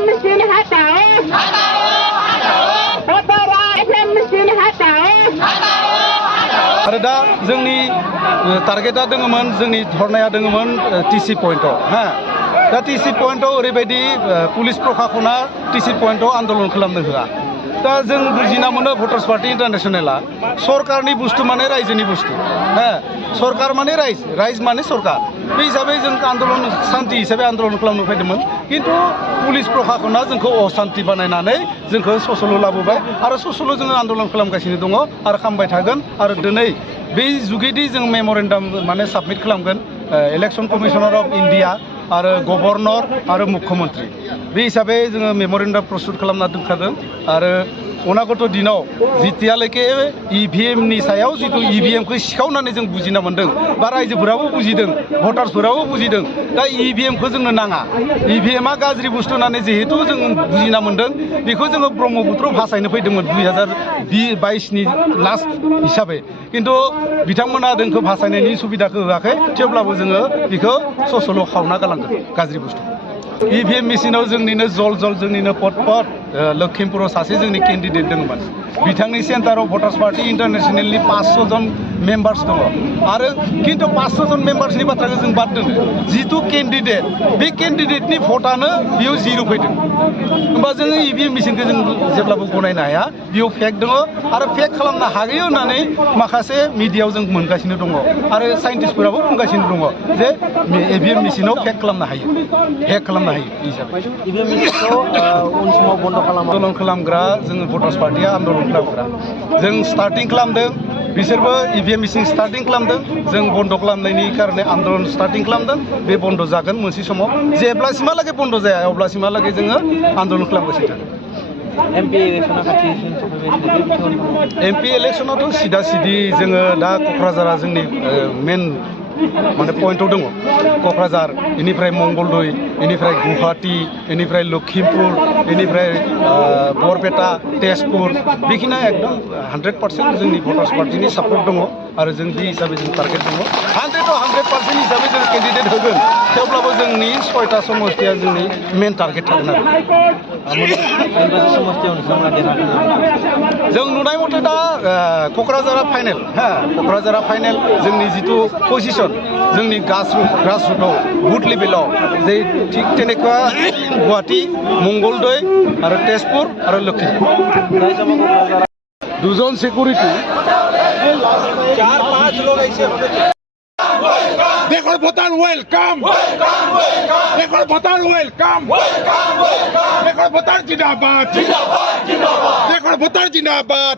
ATM mesin hatakan. ATM mesin hatakan. आरो दा जोंनि टारगेटआ दङमोन जोंनि धरनाया दङमोन टिसि पइन्टआव हा दा टिसि पइन्टआव ओरैबायदि पुलिस प्रशासना टिसि पइन्टआव आन्दलन खालामनो होआ दा जों बुजिना मोनो भटार्स पार्टी इन्टारनेशनेला सरकारनि बुस्थु माने रायजोनि बुस्थु हा सरकार माने रायज माने सरकार बे हिसाबै जों आन्दलन शान्ति हिसाबै आन्दलन खालामनो फैदोंमोन खिन्थु पुलिस प्रशासना जोंखौ अशान्ति बानायनानै जोंखौ ससल' लाबोबाय आरो ससल' जोङो आन्दलन खालामगासिनो दङ आरो खालामबाय थागोन आरो दिनै बे जुगेदि जों मेम'रेन्डाम माने साबमिट खालामगोन इलेक्सन कमिशनार अफ इन्डिया आरो गभर्नर आरो मुख्यमन्त्रि बे हिसाबै जोङो मेम'रेन्डाम प्रस्तुत खालामना दोनखादों आरो अनागत दिनाव जितियाলৈके इभिएमनि सायाव जितु इभिएमखौ सिखावनानै जों बुजिना मोन्दों बा रायजोफोराबो बुजिदों भटार्सफोराबो बुजिदों दा इभिएमखौ जोंनो नाङा इभिएमआ गाज्रि बुस्थु होननानै जिहेतु जों बुजिना मोन्दों बेखौ जोङो ब्रह्मपुत्र भासायनो फैदोंमोन 2022नि लास्ट हिसाबै खिन्थु बिथांमोना जोंखौ भासायनायनि सुबिदाखौ होआखै थेवब्लाबो जोङो बेखौ ससल' खावना गालांगोन गाज्रि बुस्थु इभिएम मेसिनाव जोंनिनो जल जोंनिनो पद लखिमपुराव सासे जोंनि केन्डिडेट दङमोन बिथांनि सेन्टाराव भटार्स पार्टी इन्टारनेशनेलनि 500 जन मेम्बार्स दङ आरो खिन्थु 500 जन मेम्बार्सनि बाथ्राखौ जों बाद दोनो जिथु केन्डिडेट बे केन्डिडेटनि भटआनो बेयाव जिर' फैदों होमबा जोङो इभिएम मेसिनखौ जों जेब्लाबो गनायनो हाया बेयाव फेक दङ आरो फेक खालामनो हायो होननानै माखासे मिडियायाव जों मोनगासिनो दङ आरो साइन्टिस्टफोराबो बुंगासिनो दङ जे इभिएम मेसिनाव फेक खालामनो हायो हेक खालामनो हायो हिसाबै इभिएम मेसिनखौ उन समाव बन्द' आन्दलन खालामग्रा जोङो भटार्स पार्टीया आन्दलन खालामग्रा जों स्टार्टिं खालामदों बिसोरबो इभिएम मेसिन स्टार्टिं खालामदों जों बन्द' खालामनायनि कारणे आन्दलन स्टार्टिं खालामदों बे बन्द' जागोन मोनसे समाव जेब्लासिमहालागै बन्द' जाया अब्लासिमहालागै जोङो आन्दलन खालामगासिनो थागोन एमपि इलेक्सनावथ' सिदा सिदि जोङो दा क'क्राझारा जोंनि मेन माने पइन्टआव दङ क'क्राझार बेनिफ्राय मंगलदै बेनिफ्राय गुवाहाटी बेनिफ्राय लखिमपुर बेनिफ्राय बरपेटा तेजपुर बेखिना एकदम 100% जोंनि भटार्स पार्टीनि सापर्ट दङ आरो जों बे हिसाबै जों टारगेट दङ 100% हिसाबै जों केन्डिडेट होगोन थेवब्लाबो जोंनि 6टा समस्तिया जोंनि मेन टारगेट थागोन आरो जों नुनाय मथे दा क'क्राझारा फाइनेल क'क्राझारा फाइनेल जोंनि जिथु पजिशन जोंनि ग्रासरुटआव बुथ लेभेलाव जे थिग তেনেকুৱা गुवाहाटी मंगलदै आरो तेजपुर आरो लखिमपुर দুজন সিকিউরিটি 4-5 লোক আইছে দেখো ভোটার ওয়েলকাম দেখো ভোটার ওয়েলকাম দেখো ভোটার জিন্দাবাদ দেখো ভোটার জিন্দাবাদ